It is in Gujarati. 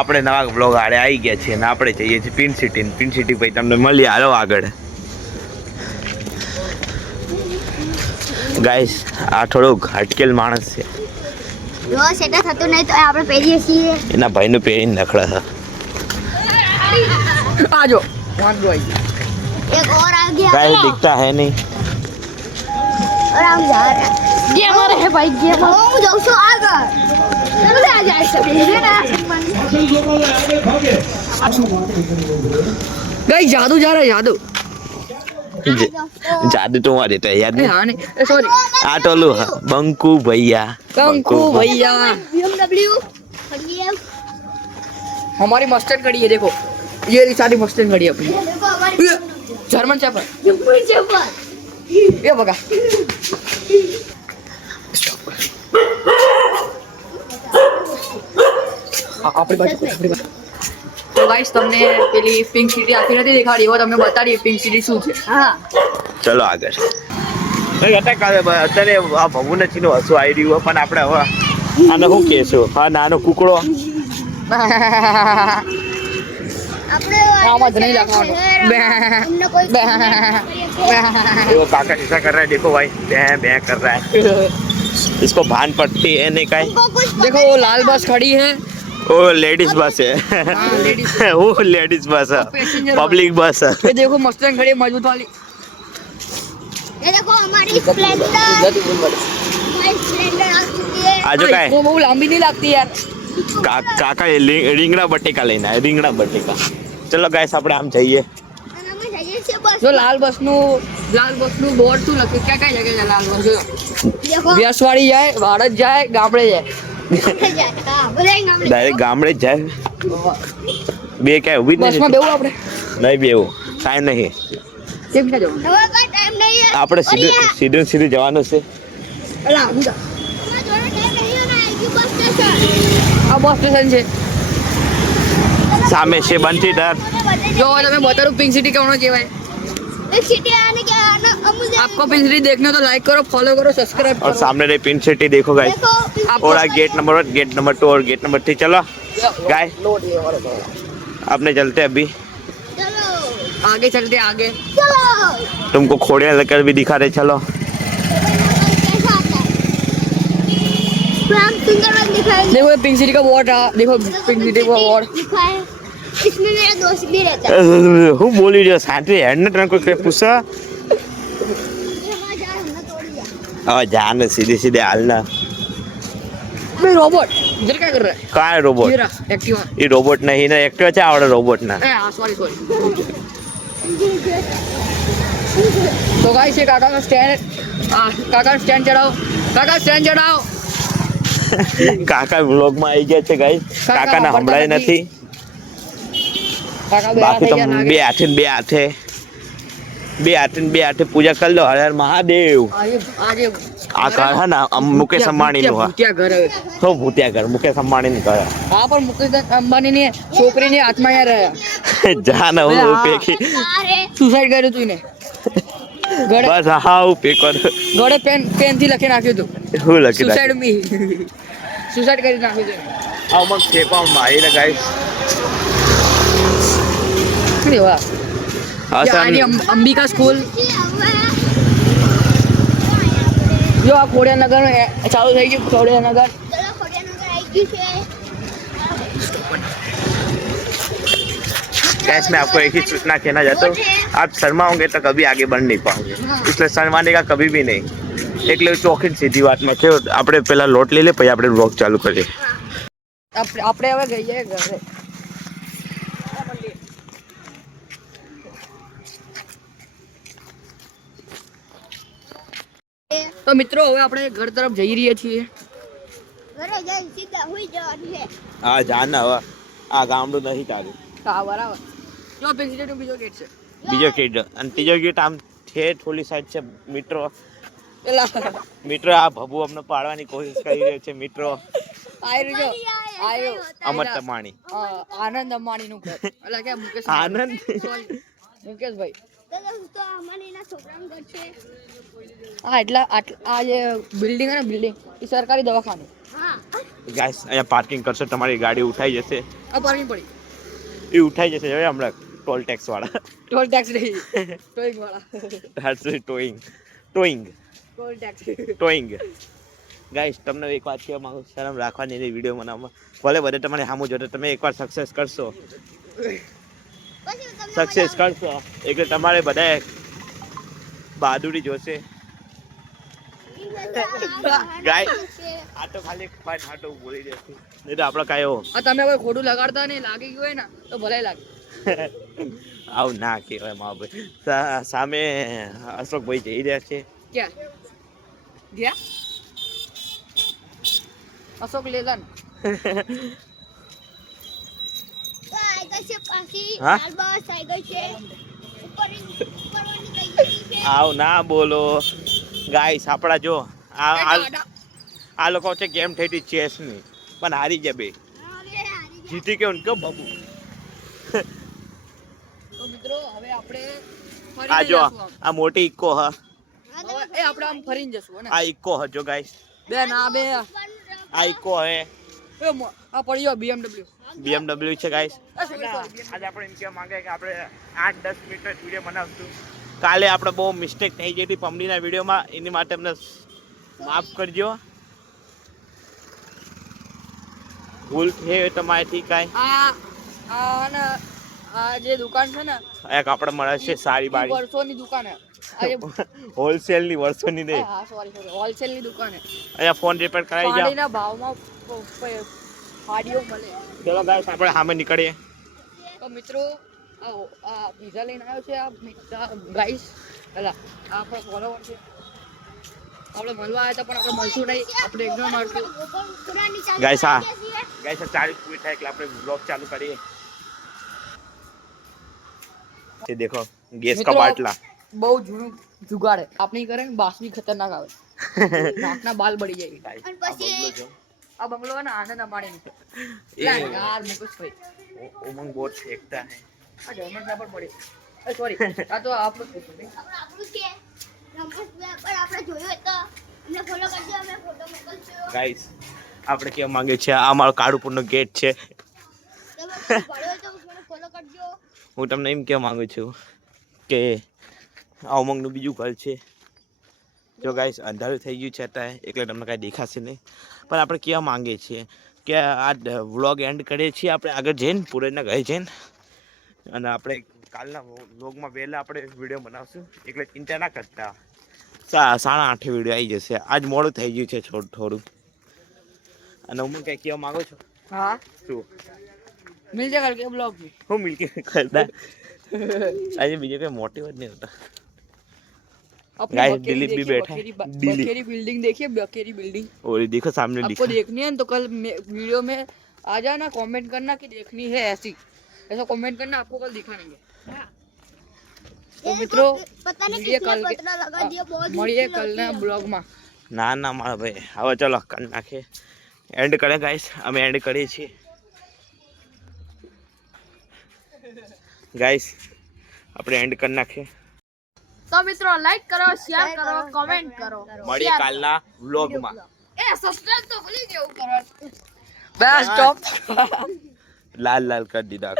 આપણે નવા બ્લોગ આડે આવી ગયા છીએ ને આપણે જઈએ છીએ પિન સિટી ભાઈ તમને મળીએ હાલો આગળ ગાઈસ આ થોડોક હટકેલ માણસ છે જો સેટા થતું નહીં તો આપણે પહેરીએ છીએ એના ભાઈનું પહેરીને નખડા છે आजो वहां जो आई एक और आ गया गाइस दिखता है नहीं और हम जा रहे हैं ये हमारा है भाई ये હું જાઉં છું આગળ ચલો આ જાય છે गई जादू जा रहा है जादू जादू तो मारे तो याद नहीं हाँ नहीं सॉरी आ टोलू बंकू भैया कंकु भैया BMW खड़ी है हमारी मस्टर्ड खड़ी है देखो ये सारी मस्टर्ड खड़ी है अपनी देखो हमारी जर्मन चैपर पीछे पर ये बगा આપણી બાજુ તો ગાઈસ તમને પેલી પિંક સિટી આખી નથી દેખાડી એવો તમને બતાડી પિંક સિટી શું છે હા ચલો આગળ અત્યારે આ ભગુ નથી નું હસું આવી રહ્યું પણ આપણે હવે આને શું કહેશું હા નાનો કુકડો આપણે આમાં જ નહીં લખવાનું हमने कोई वो काका ऐसा कर रहा है देखो भाई बे कर रहा है इसको भान पड़ती है नहीं का देखो वो लाल बस खड़ी है वो लेडीज बस है वो लेडीज बस है पब्लिक बस है ये देखो मस्टैंग खड़ी है मजबूत वाली ये देखो हमारी स्प्लेंडर हमारी स्प्लेंडर आ चुकी है आजो का है वो बहुत लंबी नहीं लगती यार काका રીંગણા બટેકા લઈને આવ્યા રીંગણા બટેકા ચલો ગાઈસ આપણે આમ જઈએ અને અમે જઈએ છીએ બસ જો લાલ બસ નું બોર્ડ શું લખ્યું ક્યાં કઈ જગ્યાએ લાલ બસ જો देखो વ્યાસવાડી જાય ભારત જાય ગામડે જાય हां बोलेंगे हम ડાયરેક્ટ ગામડે જ જાય બે ક્યાંય ઊભી જ બસમાં નથી બેવું આપણે નહીં બેવું કાંઈ નહીં કેમ ક્યાં જવાનું हमारे पास टाइम नहीं है આપણે સીધું જવાનું છે અલા હું જા हमारे जोड़े टाइम नहीं है ना एक बस स्टेशन આ બસ સ્ટેશન છે સામે છે બનતી દર જો તમે બતાડો પિંક સિટી કેવાનો કહેવાય एक सिटी आने के आना अब मुझे आपको पिंक सिटी देखना तो लाइक करो फॉलो करो सब्सक्राइब और करो सामने रही पिन सिटी देखो गाइस देखो और गेट नंबर 1 गेट नंबर 2 और गेट नंबर 3 चलो गाइस लोड ये हमारे पास अपने चलते अभी चलो आगे चलते आगे चलो तुमको खोड़ियाँ लेकर भी दिखा रहे चलो कैसा आता है राम सुंदर दिखाएंगे देखो ये पिंक सिटी का बोर्ड है देखो पिंक सिटी का बोर्ड लिखा है इसमें मेरा दोस्त भी रहता है હું બોલી રહ્યો સાંજે હેડ ને તને કોઈ પૂછા ये हमारा जाल हमने तोड़ दिया હવે જા ને સીધે હાલ ના भाई रोबोट इधर क्या कर रहा है काय रोबोट ये रहा एक्टिवा એ રોબોટ નહીં ને એકટો છે આવડે રોબોટ ના ए सॉरी सॉरी तो गाइस ये काका का स्टैंड चढ़ाओ काका स्टैंड चढ़ाओ કાકા વ્લોગ માં આવી ગયા છે ગાઈસ કાકા ના હમણાં નથી काका બાકી बेरा તમે तैयार બે હાથે પૂજા કરી લો હર હર મહાદેવ आगे आगे આ ઘર હે ને મુકેશ અંબાણી નું ભૂતિયા ઘર હવે હો ભૂતિયા ઘર મુકેશ અંબાણી નું ઘર હા પણ મુકેશ અંબાણી ની છોકરી ની હાથમાં યાર રહ્યા જા ને હું પેકી अरे સુસાઇડ કર્યું તું ને ગળે બસ હા હું પેકર ગળે પેન થી લખી નાખ્યું તું હું લખી સુસાઇડ મી સુસાઇડ કરી નાખ્યું તું આવ મગ ખેપા મારી ને ગાઈસ અરે વાહ યાર અંબિકા સ્કૂલ જો આ ખોડિયાનગર ચાલુ થઈ ગયું ખોડિયાનગર चलो खोड़ियानगर आई की है गैस मैं आपको एक ही सूचना कहना चाहता हूँ आप शर्माओगे तो कभी आगे बढ़ नहीं पाओगे इसलिए शर्माने का कभी भी नहीं એટલે ચોખ્ખી સીધી વાતમાં છે આપણે પેલા લોટ લઈ લે પછી આપણે વ્લોગ ચાલુ કરીએ આપણે હવે ગઈએ ઘરે તો મિત્રો હવે આપણે ઘર તરફ જઈ રહ્યા છીએ ઘરે જઈ સીધા હુઈ જવાનું છે હા જાન હવે આ ગામડું નહીં તારું હા બરાબર જો પેન્સિલ બીજો ગેટ છે બીજો ગેટ અને ત્રીજો ગેટ આમ ઠેઠ ઓલી સાઈડ છે મિત્રો પેલા મિત્રો આ ભભુ અમને પાડવાની કોશિશ કરી રહ્યો છે મિત્રો આઈ રહ્યો આયો અમર તમાણી આનંદ અંબાણી નું ઘર એટલે કે મુકેશ આનંદ સોરી મુકેશભાઈ તો દોસ્તો અમારીના છોકરાનું ઘર છે હા એટલા આ જે બિલ્ડિંગ હે ને બિલ્ડિંગ એ સરકારી દવાખાનું હા ગાઈસ અહીંયા પાર્કિંગ કરશો તમારી ગાડી ઉઠાઈ જશે. આ પાર્કિંગ પડી. એ ઉઠાઈ જશે હવે હમણાં ટોલ ટેક્સ વાળા. ટોલ ટેક્સ નહીં. ટોઈંગ વાળા. That's towing. Toll tax. Guys તમને એક વાત કહેવા માંગુ, શરમ રાખવાની નહીં વિડીયો બનાવવામાં. ભલે બધે તમારે સામું જોતે તમે એકવાર સક્સેસ કરશો એટલે તમારે બધાએ બહાદુરી જોશે. ગાઈસ આ તો ખાલી ફન હાટો બોલી દેશે, નહીં તો આપણે કાંઈ એવો આ તમે કોઈ ખોટું લગાડતા નહીં, લાગી ગયું હોય ને તો ભલે લાગે. આવું ના કહેવાય મા ભાઈ. સામે અશોકભાઈ જઈ રહ્યા છે. ક્યાં ગયા? અશોક લેલન. આવ ના બોલો ગાઈસ. આપણા જો આ લોકો છે ગેમ થઈ હતી ચેસ ની, પણ હારી ગયા બે. જીતી કેવું કયો બાબુ. તો મિત્રો હવે આપણે આ જો આ મોટી ઇકો હા, એ આપણે આમ ફરીને જશું ને. આ ઇકો હજો ગાઈસ. બે ના બે આ ઇકો હે. આ પડી ગયો BMW છે ગાઈસ. આજે આપણે એમ કહેવા માંગે કે આપણે 8-10 મિનિટ વિડીયો બનાવશું. કાલે આપણે બહુ મિસ્ટેક થઈ ગઈ હતી પમડીના વિડીયોમાં, એની માટે અમને માફ કરજો. ભૂલ થઈ તમારાથી કાંઈ. આ જે દુકાન છે ને એક આપણે મળે છે સારી બારી વર્ષોની દુકાન હે. હોલસેલ ની, વર્ષોની નહીં. હા સોરી હોલસેલ ની દુકાન હે. અહીંયા ફોન રિપેર કરાવી જાવ. ફાડીના ભાવમાં ફાડીઓ મળે. ચલો ગાઈસ આપણે સામે નીકળીએ. તો મિત્રો આ પીઝા લઈને આવ્યો છે આ ગાઈસ. પેલા આપણો ફોલોવર છે, આપણે મળવા આવ્યા હતા પણ આપણે મળશું નહીં, આપણે એકદમ મળશું. ગાઈસ આ 40 મિનિટ થાય એટલે આપણે બ્લોગ ચાલુ કરીએ. ये देखो गैस का बाटला બહુ જૂનું જુગાડ હે. આપણી કરે ને બાસની ખતરનાક આવે. નાકના બાલ બળી જાય. અને પછી આ બંગલો હે ને આનંદ અમાણી છે. યાર મુકેશભાઈ उमंग बहुत फेंकता है. આ જર્મન પેપર પડે. સોરી આ તો આપણું છે. આપણું છે રમેશ પર આપણે જોયો તો અમને ફોલો કરજો, અમે ફોટો મોકલશું. ગાઈસ આપણે કેવા માંગે છે, આ મારો કાળુપુરનો ગેટ છે. તમે પડ્યો તો મને ફોલો કરજો. હું તમને એમ કહેવા માંગુ છું કે આ ઉમંગનું બીજું ઘર છે. જો ગાઈસ અંધારું થઈ ગયું છે અત્યારે એટલે તમને કાંઈ દેખાશે નહીં, પણ આપણે કહેવા માંગીએ છીએ કે આ વ્લોગ એન્ડ કરીએ છીએ આપણે આગળ જઈને પૂરેના ઘરે જઈને. અને આપણે કાલના વ્લોગમાં વહેલા આપણે વિડીયો બનાવશું એટલે ચિંતા ના કરતા. 8:30 વિડીયો આવી જશે. આજ મોડું થઈ ગયું છે થોડું. અને હું કંઈ કહેવા માંગુ છું. હા શું મિલ જાય કે બ્લોગ में હું મિલકે કરતા આજે બીજે કોઈ મોટી વાત નહીં હોતા. गाइस दिलीप भी बैठा है. बकेरी बिल्डिंग देखिए, बकेरी बिल्डिंग. और ये देखो सामने आपको देखनी है तो कल वीडियो में आ जाना, कमेंट करना कि देखनी है ऐसी, ऐसा कमेंट करना, आपको कल दिखाएंगे. तो मित्रों पता नहीं મળીએ किसने કાલ पतला लगा दिया, बहुत મળીએ કલના બ્લોગમાં. ના ના મારા ભાઈ હવે ચલો કરી નાખીએ. એન્ડ કરે ગાઈસ, અમે એન્ડ કરીએ છીએ ગાઈસ. આપણે એન્ડ કરી નાખીએ. તો મિત્રો લાઈક કરો, શેર કરો, કમેન્ટ કરો. મળીએ કાલના વ્લોગમાં. એ સબસ્ક્રાઇબ તો ભૂલી જવું કરો. બેસ્ટ સ્ટોપ લાલ લાલ કરી દીધા.